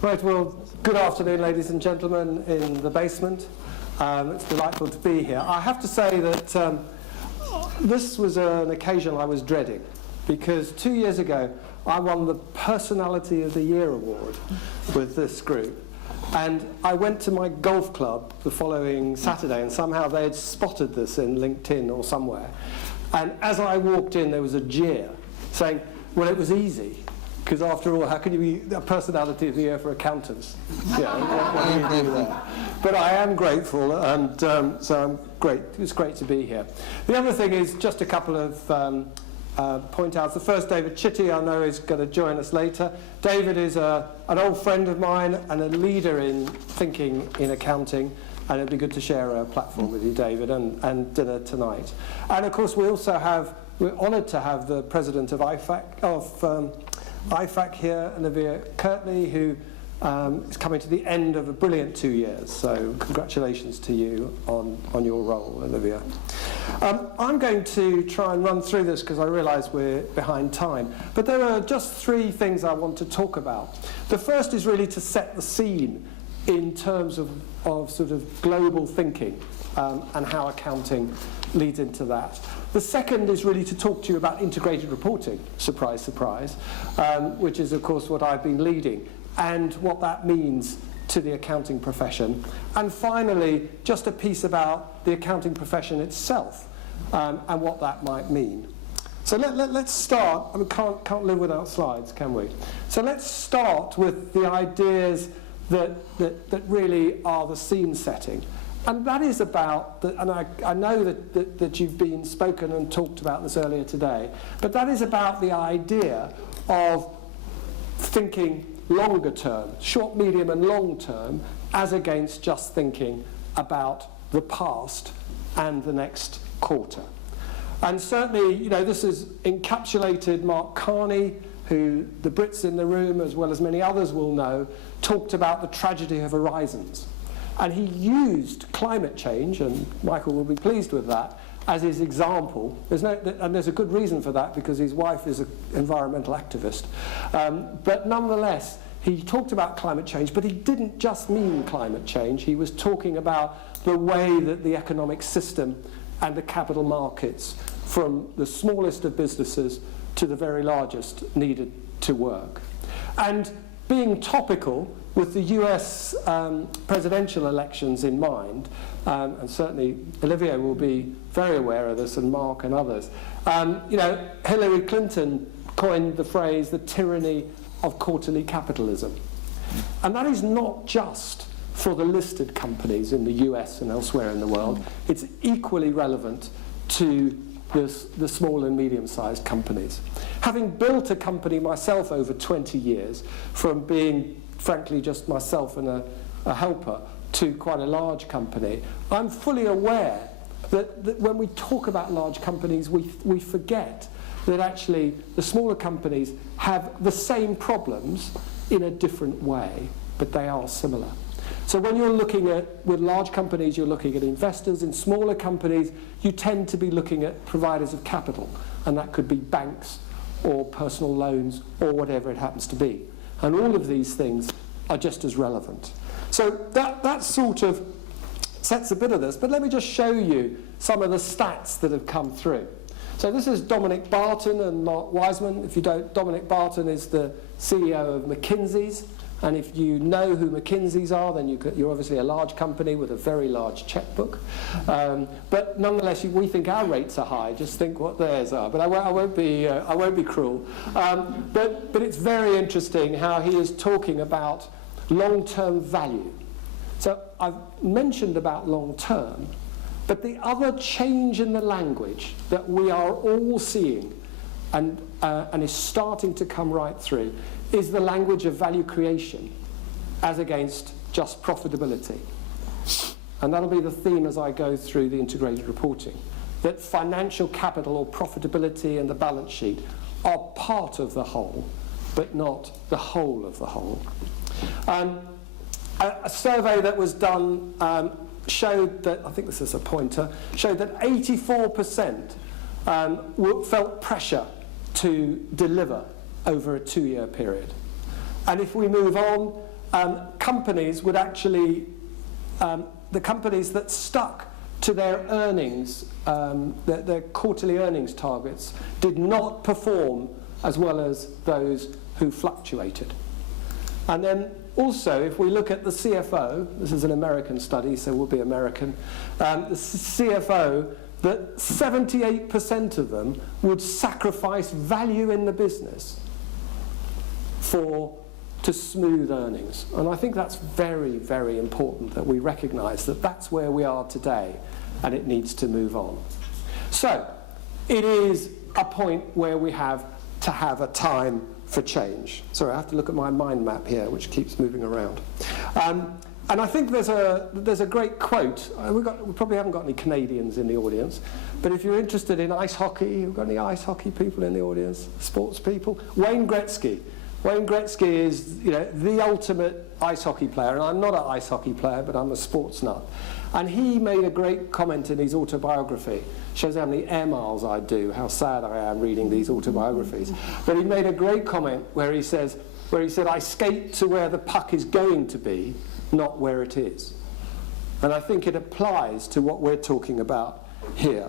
Right, well, good afternoon, ladies and gentlemen in the basement. It's delightful to be here. I have to say that this was an occasion I was dreading, because 2 years ago I won the Personality of the Year award with this group. And I went to my golf club the following Saturday, and somehow they had spotted this in LinkedIn or somewhere. And as I walked in, there was a jeer saying, well, it was easy, because after all, how can you be a Personality of the Year for accountants? What do you do there? But I am grateful, and so I'm great. It's great to be here. The other thing is just a couple of point outs. The first, David Chitty, I know, is going to join us later. David is an old friend of mine and a leader in thinking in accounting, and it'd be good to share a platform with you, David, and dinner tonight. And of course, we're honoured to have the president of IFAC here, Olivia Kirtley, who is coming to the end of a brilliant 2 years. So congratulations to you on your role, Olivia. I'm going to try and run through this because I realise we're behind time. But there are just three things I want to talk about. The first is really to set the scene in terms of sort of global thinking and how accounting leads into that. The second is really to talk to you about integrated reporting, surprise, surprise, which is, of course, what I've been leading, and what that means to the accounting profession. And finally, just a piece about the accounting profession itself and what that might mean. So let's start. I mean, can't live without slides, can we? So let's start with the ideas that really are the scene setting. And that is about, and I know that you've been spoken and talked about this earlier today, but that is about the idea of thinking longer term, short, medium and long term, as against just thinking about the past and the next quarter. And certainly, you know, this has encapsulated Mark Carney, who the Brits in the room, as well as many others will know, talked about the tragedy of horizons. And he used climate change, and Michael will be pleased with that, as his example. And there's a good reason for that, because his wife is an environmental activist. But nonetheless, he talked about climate change, but he didn't just mean climate change. He was talking about the way that the economic system and the capital markets, from the smallest of businesses to the very largest, needed to work. And being topical, with the US presidential elections in mind, and certainly Olivia will be very aware of this, and Mark and others, you know, Hillary Clinton coined the phrase the tyranny of quarterly capitalism. And that is not just for the listed companies in the US and elsewhere in the world. It's equally relevant to the small and medium-sized companies. Having built a company myself over 20 years, from being frankly just myself and a helper to quite a large company, I'm fully aware that when we talk about large companies, we forget that actually the smaller companies have the same problems in a different way, but they are similar. So when you're looking at, with large companies, you're looking at investors. In smaller companies, you tend to be looking at providers of capital, and that could be banks or personal loans or whatever it happens to be. And all of these things are just as relevant. So that sort of sets a bit of this, but let me just show you some of the stats that have come through. So this is Dominic Barton and Mark Wiseman. If you don't, Dominic Barton is the CEO of McKinsey's, and if you know who McKinsey's are, then you're obviously a large company with a very large checkbook. But nonetheless, we think our rates are high. Just think what theirs are. But I won't be cruel. But it's very interesting how he is talking about long-term value. So I've mentioned about long-term, but the other change in the language that we are all seeing and is starting to come right through is the language of value creation as against just profitability. And that'll be the theme as I go through the integrated reporting, that financial capital or profitability and the balance sheet are part of the whole, but not the whole of the whole. A survey that was done showed that, I think this is a pointer, showed that 84% felt pressure to deliver over a 2-year period. And if we move on, companies would actually, the companies that stuck to their earnings, their quarterly earnings targets, did not perform as well as those who fluctuated. And then also, if we look at the CFO, this is an American study, so we'll be American, the CFO, that 78% of them would sacrifice value in the business to smooth earnings. And I think that's very, very important that we recognise that that's where we are today and it needs to move on. So, it is a point where we have to have a time for change. Sorry, I have to look at my mind map here, which keeps moving around. And I think there's a great quote. We probably haven't got any Canadians in the audience, but if you're interested in ice hockey, we've got any ice hockey people in the audience? Sports people? Wayne Gretzky. Wayne Gretzky is, the ultimate ice hockey player, and I'm not an ice hockey player, but I'm a sports nut. And he made a great comment in his autobiography. Shows how many air miles I do, how sad I am reading these autobiographies. But he made a great comment where he said, I skate to where the puck is going to be, not where it is. And I think it applies to what we're talking about here.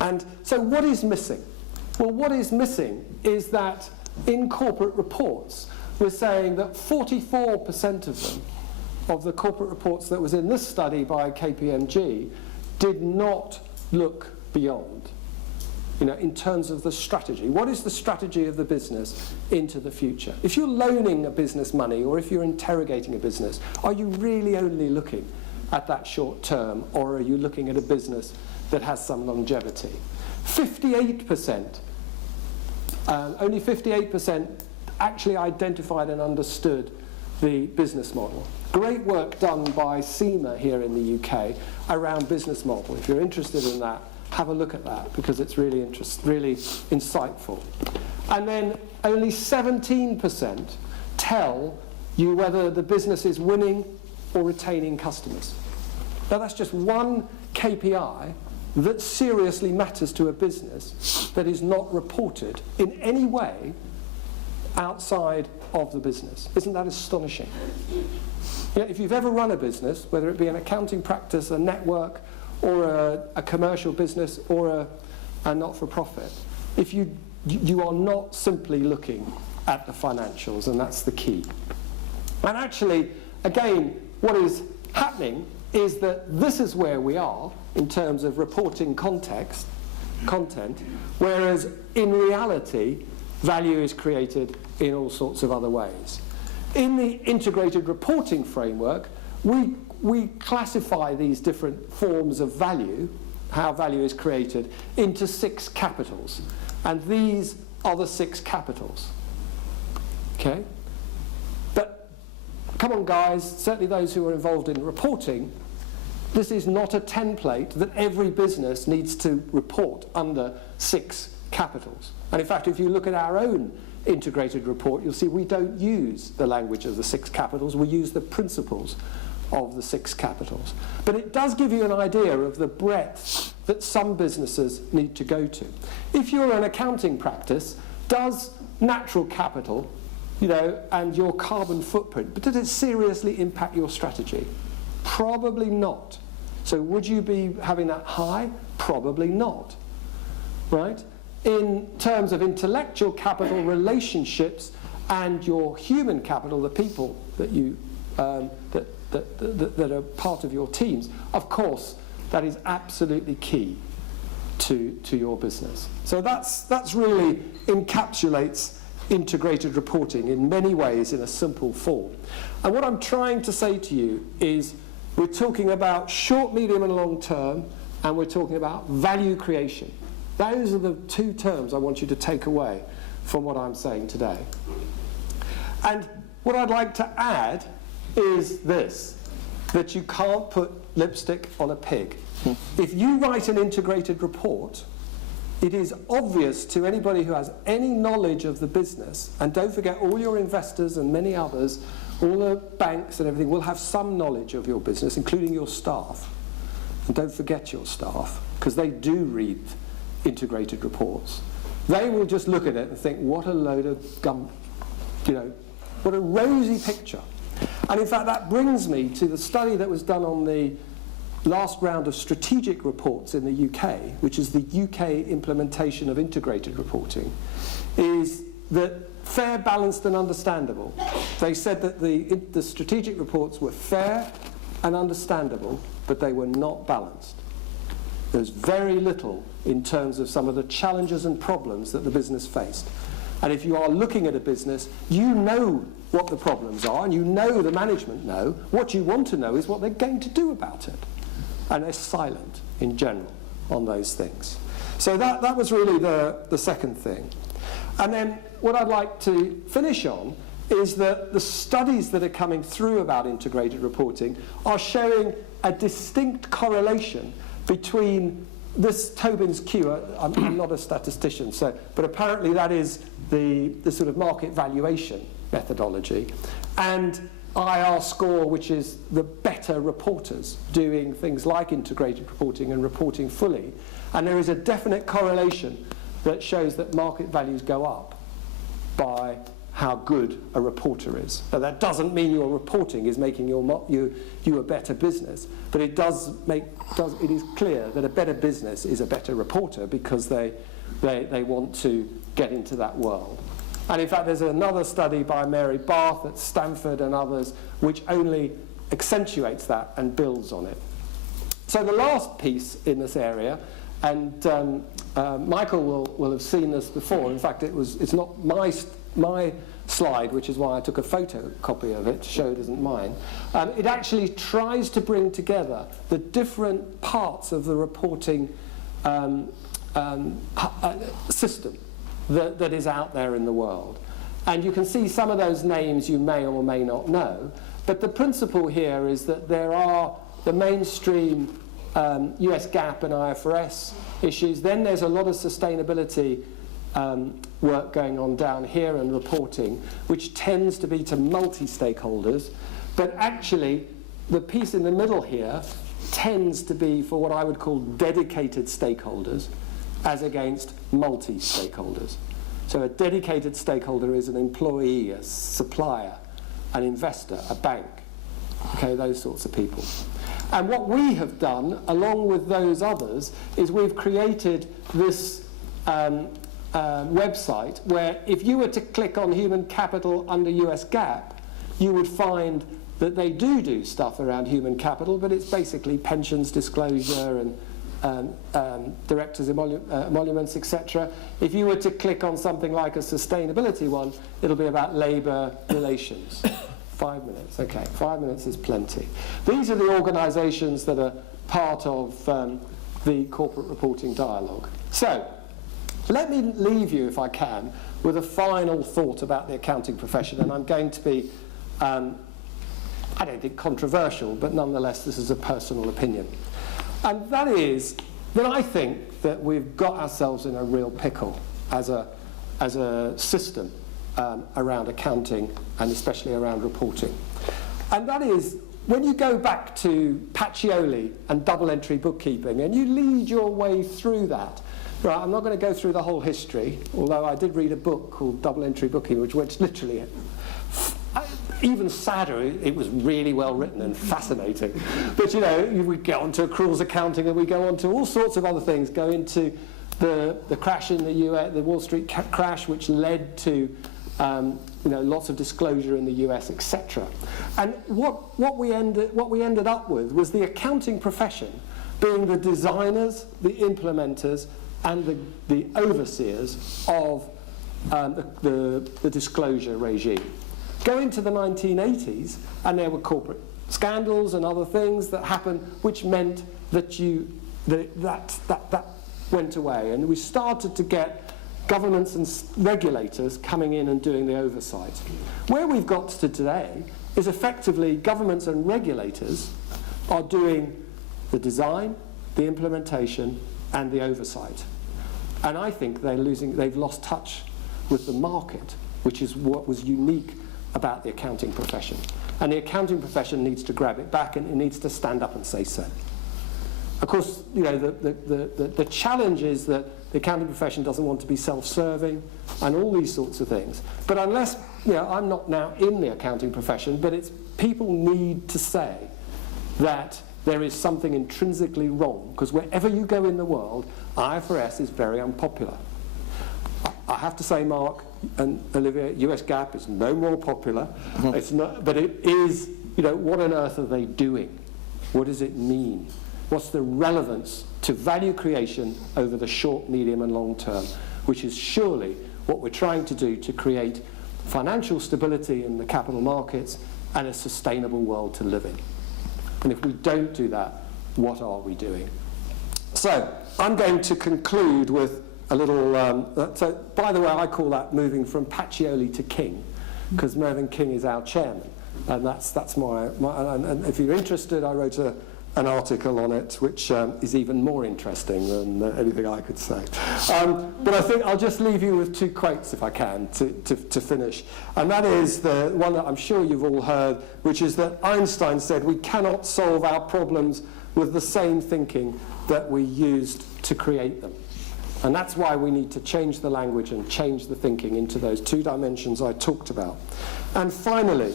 And so what is missing? Well, what is missing is that in corporate reports, we're saying that 44% of them, of the corporate reports that was in this study by KPMG, did not look beyond, in terms of the strategy. What is the strategy of the business into the future? If you're loaning a business money or if you're interrogating a business, are you really only looking at that short term, or are you looking at a business that has some longevity? 58%, only 58% actually identified and understood the business model. Great work done by SEMA here in the UK around business model. If you're interested in that, have a look at that, because it's really insightful. And then only 17% tell you whether the business is winning or retaining customers. Now that's just one KPI that seriously matters to a business that is not reported in any way outside of the business. Isn't that astonishing? If you've ever run a business, whether it be an accounting practice, a network, or a commercial business, or a not-for-profit, if you are not simply looking at the financials, and that's the key. And actually, again, what is happening is that this is where we are in terms of reporting content, whereas in reality, value is created in all sorts of other ways. In the integrated reporting framework, we classify these different forms of value, how value is created, into 6 capitals. And these are the 6 capitals. Okay? But come on, guys, certainly those who are involved in reporting, this is not a template that every business needs to report under 6 capitals. And in fact, if you look at our own integrated report, you'll see we don't use the language of the 6 capitals, we use the principles of the 6 capitals. But it does give you an idea of the breadth that some businesses need to go to. If you're an accounting practice, does natural capital, and your carbon footprint, but does it seriously impact your strategy? Probably not. So would you be having that high? Probably not. Right? In terms of intellectual capital, relationships, and your human capital, the people that you that are part of your teams, of course, that is absolutely key to your business. So that's really encapsulates integrated reporting in many ways in a simple form. And what I'm trying to say to you is we're talking about short, medium, and long term, and we're talking about value creation. Those are the 2 terms I want you to take away from what I'm saying today. And what I'd like to add is this, that you can't put lipstick on a pig. If you write an integrated report, it is obvious to anybody who has any knowledge of the business, and don't forget all your investors and many others, all the banks and everything will have some knowledge of your business, including your staff. And don't forget your staff, because they do read integrated reports. They will just look at it and think, what a load of What a rosy picture. And in fact, that brings me to the study that was done on the last round of strategic reports in the UK, which is the UK implementation of integrated reporting, is that fair, balanced and understandable. They said that the strategic reports were fair and understandable, but they were not balanced. There's very little in terms of some of the challenges and problems that the business faced. And if you are looking at a business, you know what the problems are, and you know the management know. What you want to know is what they're going to do about it. And they're silent, in general, on those things. So that was really the second thing. And then what I'd like to finish on is that the studies that are coming through about integrated reporting are showing a distinct correlation between this Tobin's Q. I'm not a statistician, but apparently that is the sort of market valuation methodology, and IR score, which is the better reporters doing things like integrated reporting and reporting fully. And there is a definite correlation that shows that market values go up by how good a reporter is. Now, that doesn't mean your reporting is making you a better business, but it is clear that a better business is a better reporter because they want to get into that world. And in fact, there's another study by Mary Barth at Stanford and others which only accentuates that and builds on it. So the last piece in this area, and Michael will have seen this before. In fact, it's not my slide, which is why I took a photocopy of it to show it isn't mine. It actually tries to bring together the different parts of the reporting system that is out there in the world. And you can see some of those names you may or may not know, but the principle here is that there are the mainstream US GAAP and IFRS issues. Then there's a lot of sustainability work going on down here and reporting, which tends to be to multi-stakeholders, but actually the piece in the middle here tends to be for what I would call dedicated stakeholders as against multi-stakeholders. So a dedicated stakeholder is an employee, a supplier, an investor, a bank, okay, those sorts of people. And what we have done, along with those others, is we've created this website where if you were to click on human capital under US GAAP, you would find that they do stuff around human capital, but it's basically pensions disclosure and directors' emoluments, etc. If you were to click on something like a sustainability one, it'll be about labour relations. 5 minutes, okay, 5 minutes is plenty. These are the organisations that are part of the corporate reporting dialogue. So, let me leave you, if I can, with a final thought about the accounting profession, and I'm going to be, I don't think controversial, but nonetheless this is a personal opinion. And that is that I think that we've got ourselves in a real pickle as a system around accounting and especially around reporting. And that is, when you go back to Pacioli and double entry bookkeeping and you lead your way through that, right, I'm not going to go through the whole history, although I did read a book called Double Entry Bookkeeping, which literally, even sadder, it was really well written and fascinating. But you know, we get onto accruals accounting and we go on to all sorts of other things, go into the crash in the US, the Wall Street crash, which led to lots of disclosure in the US, etc. And what we ended up with was the accounting profession being the designers, the implementers, and the overseers of the disclosure regime. Go into the 1980s, and there were corporate scandals and other things that happened, which meant that that went away, and we started to get governments and regulators coming in and doing the oversight. Where we've got to today is effectively governments and regulators are doing the design, the implementation, and the oversight. And I think they've lost touch with the market, which is what was unique about the accounting profession. And the accounting profession needs to grab it back, and it needs to stand up and say so. Of course, you know, the challenge is that the accounting profession doesn't want to be self-serving, and all these sorts of things. But unless, I'm not now in the accounting profession, but it's people need to say that there is something intrinsically wrong, because wherever you go in the world, IFRS is very unpopular. I have to say, Mark and Olivia, US GAAP is no more popular. It's not, but it is, what on earth are they doing? What does it mean? What's the relevance to value creation over the short, medium, and long term, which is surely what we're trying to do to create financial stability in the capital markets and a sustainable world to live in. And if we don't do that, what are we doing? So I'm going to conclude with a little, so by the way, I call that moving from Pacioli to King, because Mervyn King is our chairman. And that's my and if you're interested, I wrote an article on it, which is even more interesting than anything I could say. But I think I'll just leave you with two quotes, if I can, to finish. And that is the one that I'm sure you've all heard, which is that Einstein said we cannot solve our problems with the same thinking that we used to create them. And that's why we need to change the language and change the thinking into those two dimensions I talked about. And finally,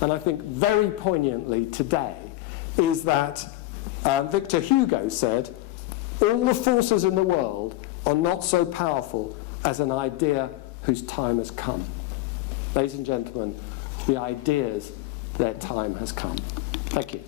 and I think very poignantly today, is that Victor Hugo said, all the forces in the world are not so powerful as an idea whose time has come. Ladies and gentlemen, the ideas, their time has come. Thank you.